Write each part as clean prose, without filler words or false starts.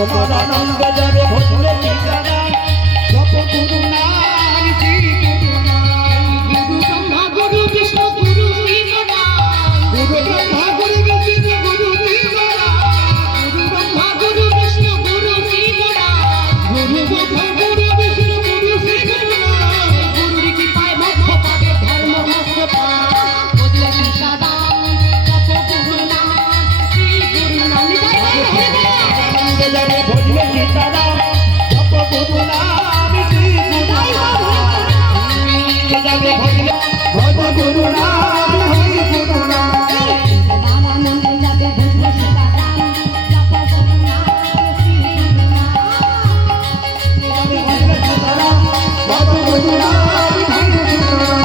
তোমার আনন্দ যাবে ভজলে সীতারাম জপ গুরু নাম শ্রী গুরু নাম গুরু ব্রহ্মা গুরু বিষ্ণু গুরু শিবনাম গুরু ব্রহ্মা গুরু বিষ্ণু গুরু শিবনাম গুরু ব্রহ্মা গুরু বিষ্ণু গুরু শিবনাম গুরু ব্রহ্মা গুরু বিষ্ণু গুরু শিবনাম গুরুর কৃপায় মোক্ষ পাবে ধর্ম মোক্ষ পাবে ভজলে সীতারাম জপ গুরু নাম শ্রী গুরু নাম আনন্দ যাবে ভজলে সীতারাম জপ গুরু নাম শ্রী গুরু নাম যাবে ভজলে ভজ গুরু নাম হরি গুরু নাম আনন্দে যাবে ভজলে সীতারাম জপ গুরু নাম শ্রী গুরু নাম যাবে ভজলে সীতারাম ভজ গুরু নাম হরি গুরু নাম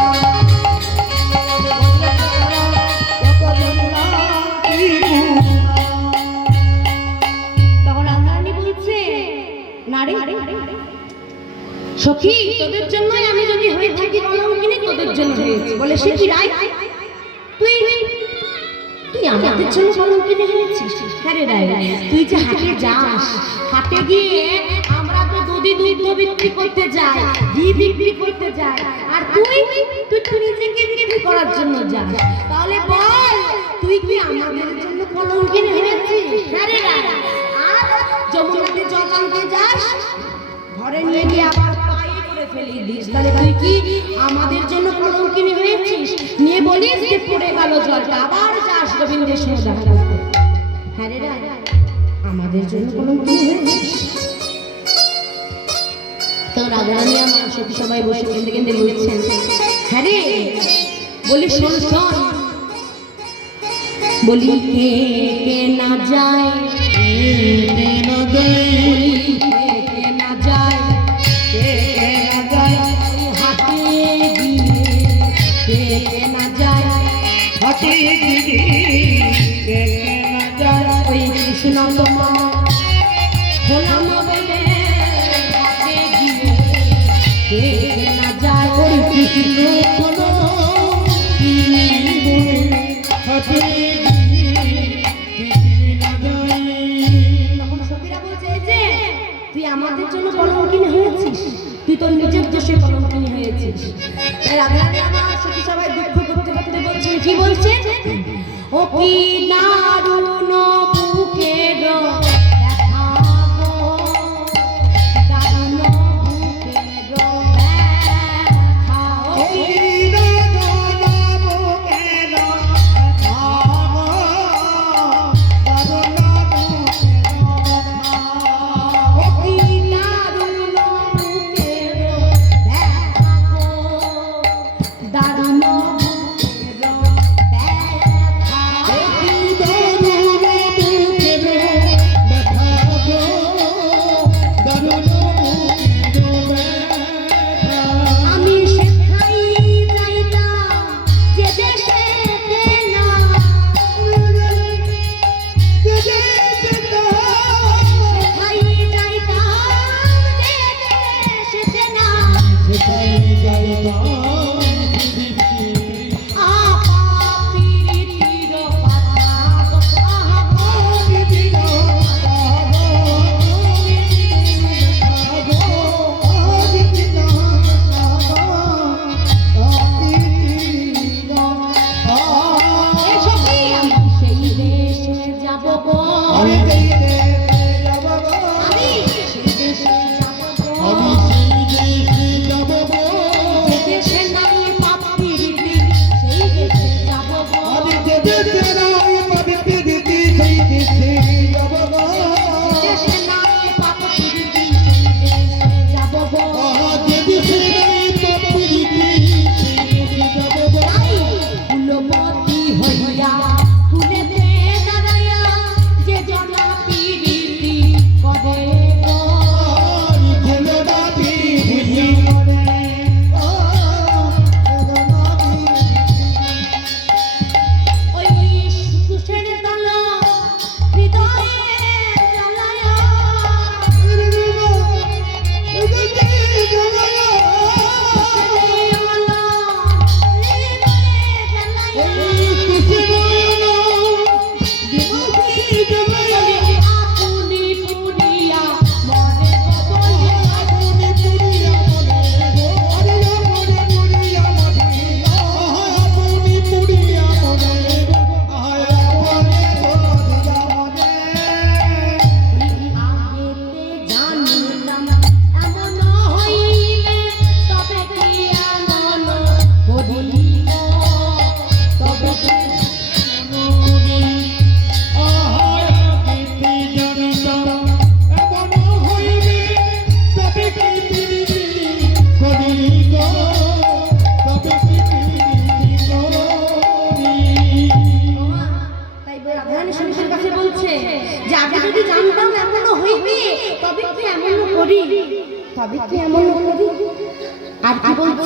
জপ গুরু নাম শ্রী গুরু তখন রাধারানী বলছে নারী সখী তোদের জন্যই আমি যদি হয়ে থাকি কলঙ্কিনী তোদের জন্য হয়েছে বলে সে কি রায় তুই তুই আমাদের জন্য কলঙ্কিনী হয়েছিস হ্যাঁ রে রায় তুই যে হাটে যাস হাটে গিয়ে আমরা তো দুধ বিক্রি করতে যাই ঘি বিক্রি করতে যাই আর তুই তুই তো নিজেকে বিক্রি করার জন্য যাস তাহলে বল তুই কি আমাদের জন্য কলঙ্কিনী হয়েছিস হ্যাঁ রে রায় আর যমুনাতে জল আনতে যাস ঘরে নিয়ে গিয়ে আবার পায়ে করে ফেলি দিস তাহলে তুই কি আমাদের জন্য কলঙ্কিনী হয়েছিস নিয়ে বলিস যে পড়ে গেল জলটা আবার যাস গোবিন্দের সঙ্গে দেখা করতে হ্যাঁ রে রায় আমাদের জন্য কলঙ্কিনী হয়েছিস তো রাধারানী আমার সখী সবাই বসে কেঁদে কেঁদে বলছেন হ্যাঁ রে বলি শোন শোন বলি কে কে না যায় কে না যায় হাতে গিয়ে কে না যায় ওই কৃষ্ণ তোমার গোলাম বলে হাতে গিয়ে কে না যায় ওই কৃষ্ণ কোনো তখন সখীরা বলছে এই যে তুই আমাদের জন্য কলঙ্কিনী হয়েছিস তুই তোর নিজের দেশে কলঙ্কিনী হয়েছিস তাই রাধারানী আমার সখী সবাই দুঃখ করতে করতে বলছেন কি বলছে ও কি দারুণ বুকের ব্যথা গো, দারুণ বুকের ব্যথা। ও কি দারুণ বুকের ব্যথা।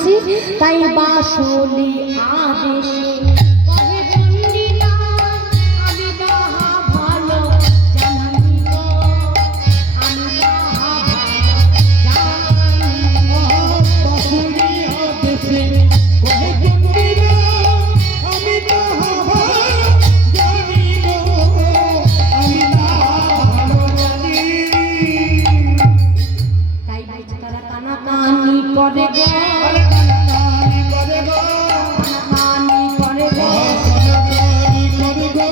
হয়েছে, তাই বাসলি আদেশে কহে পণ্ডিতা আমি তাহা ভালো জানি গো, আমি তাহা ভালো জানি। বাসুরি আদেশে কহে পণ্ডিতা আমি তাহা ভালো জানি গো, আমি তাহা ভালো জানি। তাই বলছে তারা কানাকানি করে গো, আরে কানাকানি করে গো, কানাকানি করে গো, কানাকানি করে গো,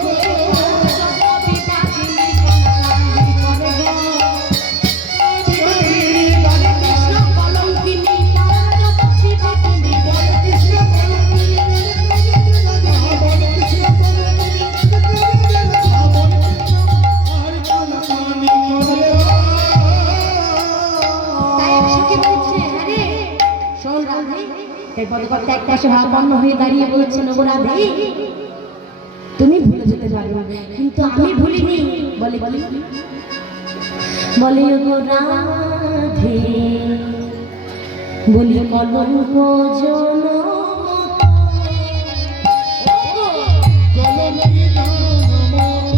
জগৎবিভাগিনী কানাকানি করে গো। বিভাগিনী বাণী কৃষ্ণ কলঙ্কিনী জগৎবিভাগিনী বলে কৃষ্ণ কলঙ্কিনী বলে কৃষ্ণ কলঙ্কিনী বলে আর কানাকানি করে গো। তাই একসাথে বলছে, হ্যাঁ রে শোন রাধে, এই পদকর্তা এক পাশে ভাবাপন্ন হয়ে দাঁড়িয়ে বলছে, নগো রাধে তুমি ভুলে যেতে পারো কিন্তু আমি ভুলিনি। বলে বলে বলে ওগো রাধে, বলি কলঙ্ক জনমত, ওগো কলঙ্কি জনমত,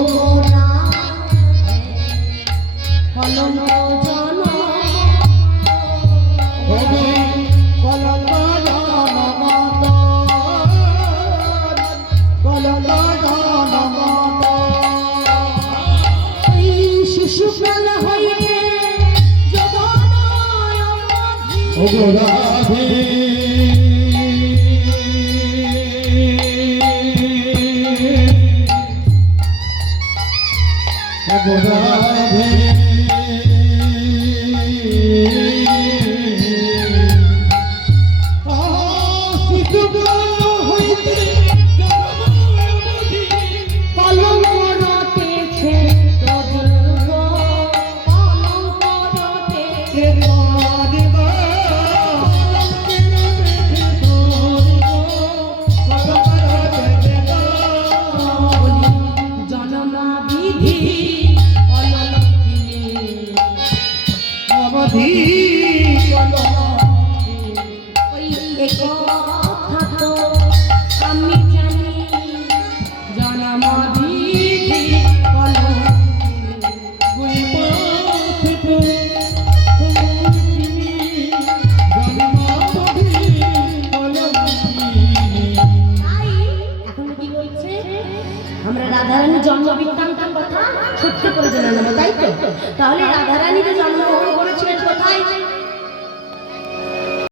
ওগো রাধে, কলঙ্ক জনমত, ওগো কলঙ্ক জনমত, কলঙ্ক জনমত। ওই শিশুকাল হইতে যৌবনয় অবধি ওগো রাধে, ওগো রাধে, শিশুকাল হইতে যৌবনয় অবধি কলঙ্ক রটেছে প্রদীর্ঘ, কলঙ্ক রটেছে জনমা বিধি কলঙ্কিনী, ওই এক কথা তো আমি জানি, জনমা বিধি কলঙ্কিনী। তাই এখন কি বলছে, আমরা রাধারানীর জন্ম বৃত্তান্তের কথা সত্য করে জেনে নেবো, তাই তো? তাহলে রাধারানী যে জন্ম